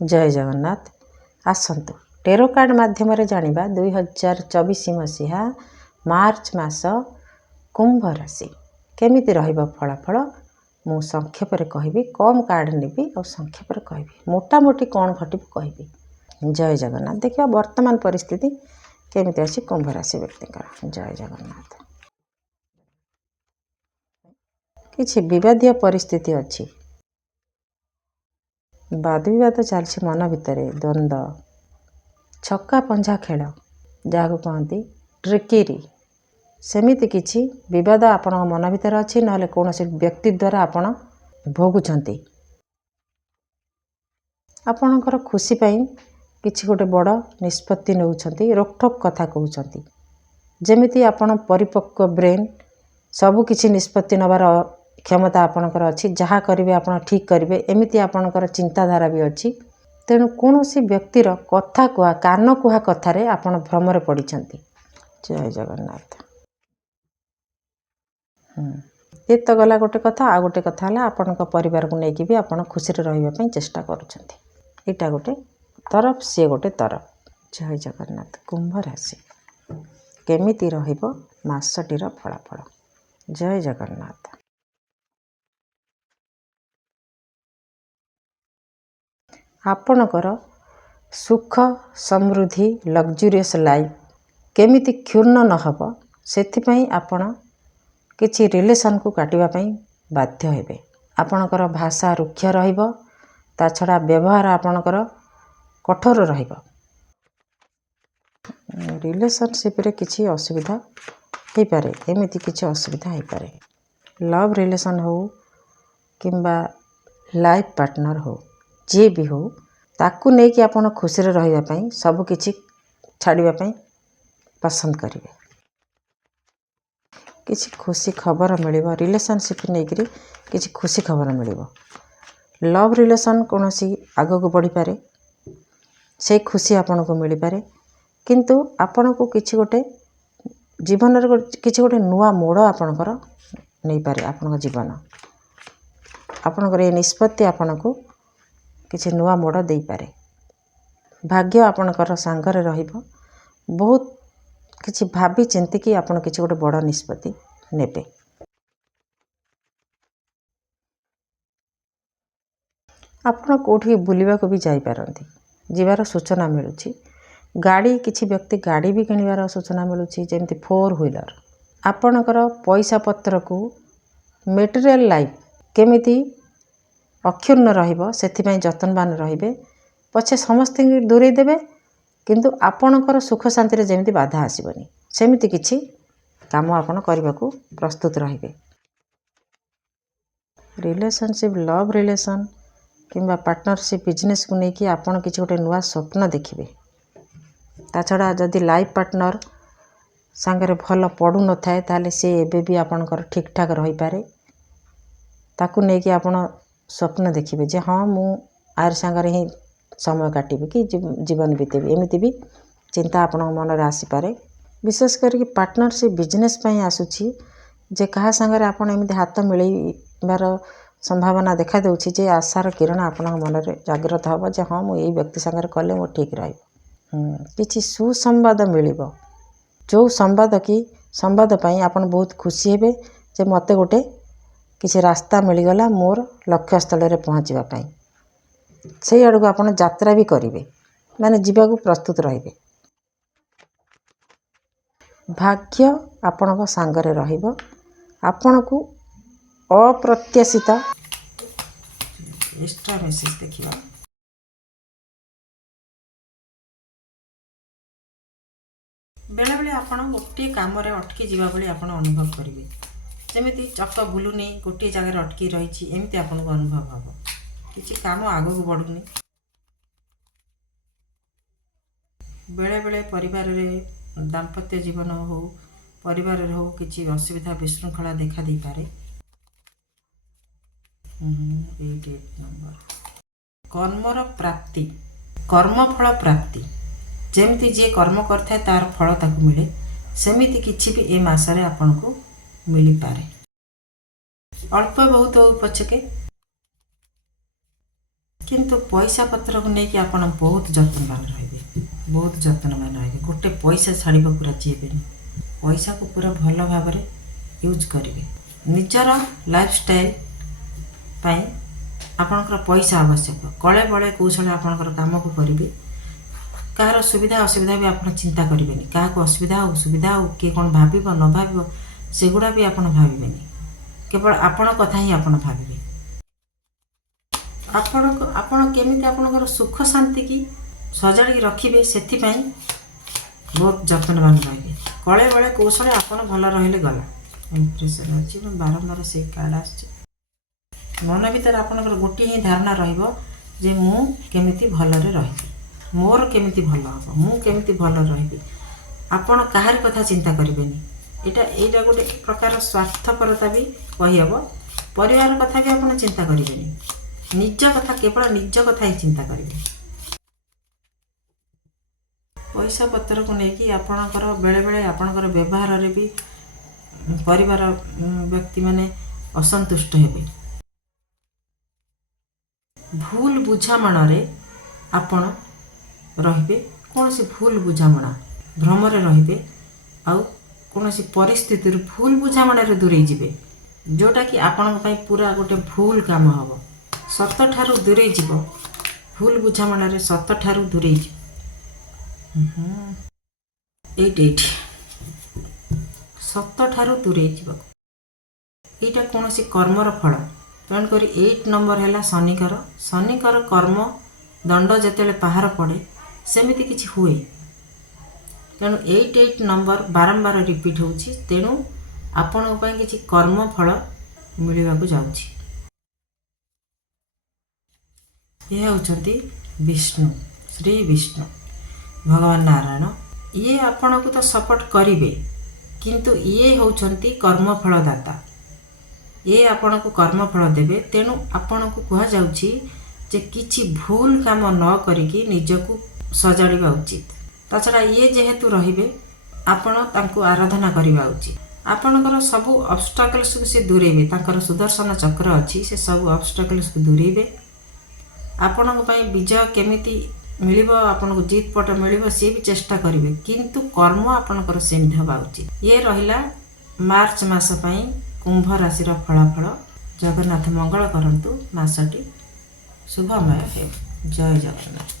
जय Jagannath. आसतु tarot card माध्यम जानिबा 2024 मसीहा मार्च मास कुंभ राशि केमिति रहिबो फलाफल मु संक्षेप रे कहबी। कम कार्ड नेबी और संक्षेप रे कहबी, मोटामोटी कौन घटिबो कहबी। जय जगन्नाथ। देखिए वर्तमान परिस्थिति केमिति अछि कुंभ राशि व्यक्ति। जय जगन्नाथ। किछि विवादीय परिस्थिति अछि, वाद विवाद चलछि मन भितर, द्वंद्व, छक्का पंजा खेल जहाँ कहती ट्रिकेरी, सेमिति किछि विवाद आपण मन भितर अच्छी ना कौन व्यक्ति द्वारा आपण भोगुंट। आपणकर खुशी पाई किछि गोटे बड़ निष्पत्ति नौछंती, रोकठोक कथा कहउछंती, जेमिति आपण परिपक्व ब्रेन सबु किछि निष्पत्ति नबार क्षमता आपणकर अच्छी। जहाँ करेंगे आप ठीक करेंगे एमती आपणकर चिंताधारा भी अच्छी। तेणु कौन सी व्यक्तिर कथा कुआ कान कुहा कथार आपण भ्रमर पड़ते। जय जगन्नाथ। ये तो गला गोटे कथा। आ गोटे कथा है आपण परिवार को लेकिन भी आप खुशी रही चेष्टा करा गोटे तरफ, सी गोटे तरफ। जय जगन्नाथ। कुंभ राशि केमिति रहिबो मासटीर फलाफल। जय जगन्नाथ। आपणकर सुख समृद्धि लग्जरियस लाइफ केमिति क्षुण्ण नहब सेथिपाई आपण किछि रिलेशन को काटिबा पई बाध्य हेबे। आपणकर भाषा रुक्ष रहिबो, ता छड़ा व्यवहार आपणकर कठोर रहिबो। रिलेशनशिप रे किछि असुविधा हो पारे, एमिति किछि असुविधा हो पारे। लव रिलेशन हो किंबा लाइफ पार्टनर हो, जे भी हो ताकू नहीं कि आपण खुशी रहिबा पई सब किछि छाड़िबा पई पसंद करिवे। किछि खुशी खबर मिलिबो, रिलेशनशिप नहीं करी किछि खुशी खबर मिलिबो। लव रिलेशन कोनोसी आगो को बढ़ी पारे, से खुशी आपण को मिली पारे, किंतु आपण को किछि गोटे जीवन रे किछि गोटे नुआ मोड़ आपणकर नहीं पारे। आपण जीवन आपणकर ये निष्पत्ति आपण को किछि नुआ मोड़ दे पारे। भाग्य आपणकर सांगरे रहिबो। बहुत किछि भाबी चिंती कि आपण किछि गोटे बड़ निष्पत्ति नेबे। आपण कोठी बुलिबा को भी जाई पारंती, जीवार सूचना मिलुछि। गाड़ी किछि व्यक्ति गाड़ी भी किनिबार सूचना मिलुछि, जेमति 4 व्हीलर। आपणकर पैसा पत्र को मटेरियल लाइफ केमिति अक्षुण्ण रहिबो सेथिपाई जतनवान रहिबे। पछे समस्त दूरे देबे, किंतु आपणकर सुख शांति रे जेमति बाधा आसीबनी सेमिति किछि काम आपण करबा को प्रस्तुत रहिबे। रिलेशनशिप, लव रिलेशन किंबा पार्टनरशिप, बिजनेस को लेकिन आपण किछि गोटे नुआ स्वप्न देखिबे। ता छड़ा जदि लाइफ पार्टनर सांगरे भल पड़ू न थाए ताले से एबे भी आपणकर ठीक ठाक रही पारे। ताकू नहीं कि आपण स्वप्न देखिए जे हाँ मु आर सांगरे ही समय काटिबी कि जीवन बीतेबी, एमिति भी चिंता आपण मन रे आसी पारे। विशेष करके पार्टनरशिप बिजनेस पई आसुछि, जे कहा सांगरे आपण एमिति हाथ मिलैबार संभावना देखा देउछि, जे आशार किरण आपण मन रे जागृत हबो जे हाँ मु एई व्यक्ति सांगरे कले मो ठीक रहइबो। किछि सुसंवाद मिलिबो, जो संवाद पई आपण बहुत खुशी हेबे जे मते गोटे किसी रास्ता मिलगला मोर लक्ष्य स्थल रे पहुँचवा पाई। से आड़ को आपण यात्रा भी करेंगे, माने जीवा को प्रस्तुत रहिबे। भाग्य आपण को सांगरे रहिबो। आपण को अप्रत्याशित एक्स्ट्रा मेसेज देखिबा। बेले बेले आपण गोटे काम रे अटकी जीवा बली आपण अनुभव करिवे, जेमिति चक बुलुनी गोटे जगह अटकी रही एमती आपन को अनुभव हम। किसी काम आग को बढ़ुनी। बेले बेले परिवार रे दाम्पत्य जीवन हो, परिवार रे हो किसी असुविधा विशृंखला देखा दी पारे। 8 नंबर कर्मर प्राप्ति, कर्मफल प्राप्ति, जेमती जे कर्म करथाय तार फल ताकू मिले, सेमिति किछि भी ए मासरे आपन को मिली पारे। अल्प बहुत हो पछके किंतु पैसा पत्र को लेकिन आप बहुत जत्नवान रहिबे, बहुत जत्नवान रहिबे। गोटे पैसा छाड़बाक राजिबेनी। पैसा को पूरा भल भाव यूज करेंगे। निजर लाइफस्टाइल पाई आपणकर पैसा आवश्यक। कले बड़े कौशल आपणकर काम को करेंगे। कहार सुविधा असुविधा भी आप चिंता करेंगे। क्या असुविधा हो सुविधा हो किए कौन भाव न भाव सेगुड़ा भी आप भावे। केवल आपण कथा ही आप भावे। आपण केमिति आपणकर सुख शांति की सजाड़ी रखिए से बहुत जत्नवान रहिए। कले बड़े कौशल आपन भल रहिले गला। इम्प्रेशन अच्छी बारंबार से कार्ड आस मन भर आपणकर गोटे ही धारणा रहिबो जे मु केमिति भलरे रहिबी, मोर केमिति भल हम, मु केमिति भल रहिबी। आपण काहार कथा चिंता करेंगे। एटा गोटे प्रकार स्वार्थपरता भी कहीहब। परिवार कथा भी आप चिंता करेंगे। निज कथा केवल निज कथा ही चिंता करेंगे। पैसा पत्र को लेकिन आपणकर बेले बेले आपणकर व्यवहार रे भी परिवार व्यक्ति माने असंतुष्ट हेबे। भूल बुझामणा रे आपण रहिबे। कौन सी भूल बुझामणा भ्रम रे रहिबे। आउ कौन सी परिस्थिति भूल बुझामणा रे दूरे जिबे जोटा कि आपण पई पूरा गोटे भूल काम हबो। सत ठारू दूरे जिवो। भूल बुझामणा रे सत ठारू दूरे जिवो। एट सत ठारू दूरे जीव। यहाँ कौन सी कर्मर फल। तेणुक 8 नंबर है शनिकर। शनिकर कर्म दंड जिते पहाड़ पड़े सेमती किसी हुए। तेणु 8 नंबर बारंबार रिपीट हो। तेणु आपण किसी कर्म फल मिलवाक जाऊँगी। ये होचंती विष्णु, श्री विष्णु भगवान नारायण। ये आपण को तो सपोर्ट करिवे किंतु ये होचंती कर्मफलदाता। ये आपण को कर्मफल देवे। तेणु आपण को कह जाउछि जे किछि भूल काम न करिकी निजको सजाड़िबा उचित। ताछड़ा ये जेहेतु रहिबे आपण तांको आराधना करिबा उचित। आपणकर सबु ऑब्स्टैकल्स को से दूरेबे। तांकर सुदर्शन चक्र अछि से सबु ऑब्स्टैकल्स को दूरेबे। आपण पई विजय केमिति मिलिबो, आपन को जीत पट मिलिबो सी भी चेष्टा करिवे किंतु कर्म आपणकर सेमि हबा उचित। ये रहिला मार्च मास पई कुंभ राशि रा फलाफल। जगन्नाथ मंगल करंतु मासटी शुभमय हे। जय जगन्नाथ।